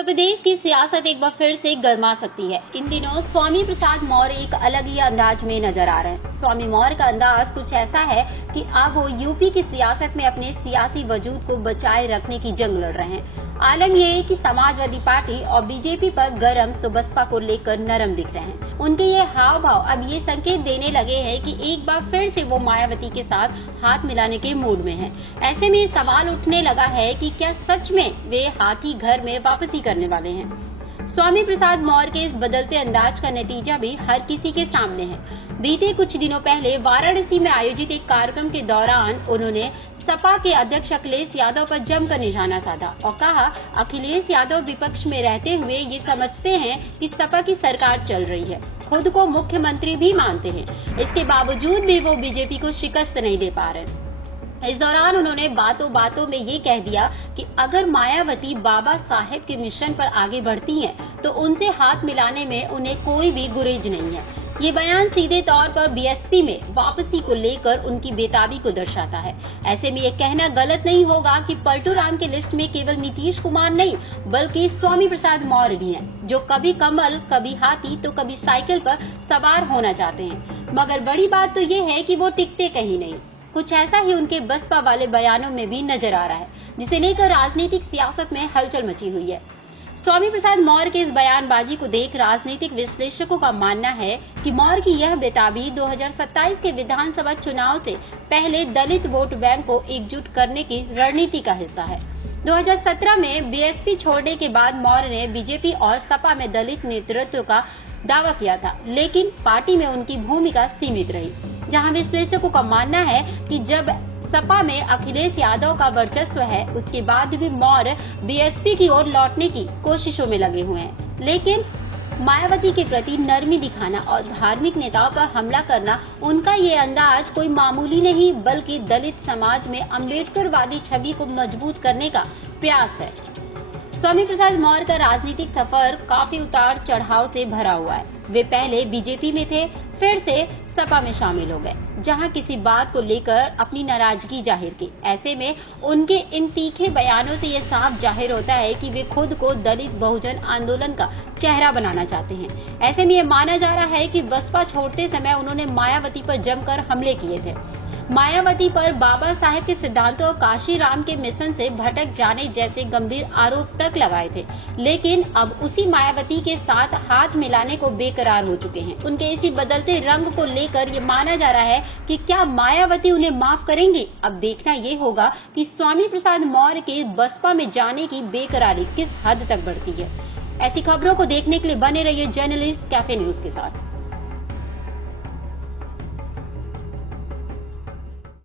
उत्तर प्रदेश की सियासत एक बार फिर से गर्मा सकती है। इन दिनों स्वामी प्रसाद मौर्य एक अलग ही अंदाज में नजर आ रहे हैं। स्वामी मौर्य का अंदाज कुछ ऐसा है कि अब वो यूपी की सियासत में अपने सियासी वजूद को बचाए रखने की जंग लड़ रहे हैं। आलम यह है कि समाजवादी पार्टी और बीजेपी पर गरम तो बसपा को लेकर नरम दिख रहे हैं। उनके ये हाव भाव अब ये संकेत देने लगे हैं कि एक बार फिर से वो मायावती के साथ हाथ मिलाने के मूड में है। ऐसे में सवाल उठने लगा है कि क्या सच में वे हाथी घर में वापसी करने वाले हैं। स्वामी प्रसाद मौर्य के इस बदलते अंदाज का नतीजा भी हर किसी के सामने है। बीते कुछ दिनों पहले वाराणसी में आयोजित एक कार्यक्रम के दौरान उन्होंने सपा के अध्यक्ष अखिलेश यादव पर जमकर निशाना साधा और कहा, अखिलेश यादव विपक्ष में रहते हुए ये समझते हैं कि सपा की सरकार चल रही है, खुद को मुख्यमंत्री भी मानते हैं, इसके बावजूद भी वो बीजेपी को शिकस्त नहीं दे पा रहे। इस दौरान उन्होंने बातों बातों में ये कह दिया कि अगर मायावती बाबा साहेब के मिशन पर आगे बढ़ती हैं, तो उनसे हाथ मिलाने में उन्हें कोई भी गुरेज नहीं है। ये बयान सीधे तौर पर बीएसपी में वापसी को लेकर उनकी बेताबी को दर्शाता है। ऐसे में ये कहना गलत नहीं होगा कि पलटू राम के लिस्ट में केवल नीतीश कुमार नहीं बल्कि स्वामी प्रसाद मौर्य भी हैं, जो कभी कमल, कभी हाथी तो कभी साइकिल पर सवार होना चाहते हैं। मगर बड़ी बात तो ये है कि वो टिकते कहीं नहीं। कुछ ऐसा ही उनके बसपा वाले बयानों में भी नजर आ रहा है, जिसे लेकर राजनीतिक सियासत में हलचल मची हुई है। स्वामी प्रसाद मौर्य के इस बयानबाजी को देख राजनीतिक विश्लेषकों का मानना है कि मौर्य की यह बेताबी 2027 के विधानसभा चुनाव से पहले दलित वोट बैंक को एकजुट करने की रणनीति का हिस्सा है। 2017 में बीएसपी छोड़ने के बाद मौर्य ने बीजेपी और सपा में दलित नेतृत्व का दावा किया था, लेकिन पार्टी में उनकी भूमिका सीमित रही। जहां विश्लेषकों का मानना है कि जब सपा में अखिलेश यादव का वर्चस्व है, उसके बाद भी मौर्य बीएसपी की ओर लौटने की कोशिशों में लगे हुए हैं। लेकिन मायावती के प्रति नरमी दिखाना और धार्मिक नेताओं पर हमला करना, उनका ये अंदाज कोई मामूली नहीं बल्कि दलित समाज में अम्बेडकरवादी छवि को मजबूत करने का प्रयास है। स्वामी प्रसाद मौर्य का राजनीतिक सफर काफी उतार चढ़ाव से भरा हुआ है। वे पहले बीजेपी में थे, फिर से सपा में शामिल हो गए, जहां किसी बात को लेकर अपनी नाराजगी जाहिर की। ऐसे में उनके इन तीखे बयानों से ये साफ जाहिर होता है कि वे खुद को दलित बहुजन आंदोलन का चेहरा बनाना चाहते हैं। ऐसे में ये माना जा रहा है कि बसपा छोड़ते समय उन्होंने मायावती पर जमकर हमले किए थे। मायावती पर बाबा साहेब के सिद्धांतों और काशी राम के मिशन से भटक जाने जैसे गंभीर आरोप तक लगाए थे, लेकिन अब उसी मायावती के साथ हाथ मिलाने को बेकरार हो चुके हैं। उनके इसी बदलते रंग को लेकर ये माना जा रहा है कि क्या मायावती उन्हें माफ करेंगे। अब देखना ये होगा कि स्वामी प्रसाद मौर्य के बसपा में जाने की बेकरारी किस हद तक बढ़ती है। ऐसी खबरों को देखने के लिए बने रहिए जर्नलिस्ट कैफे न्यूज के साथ।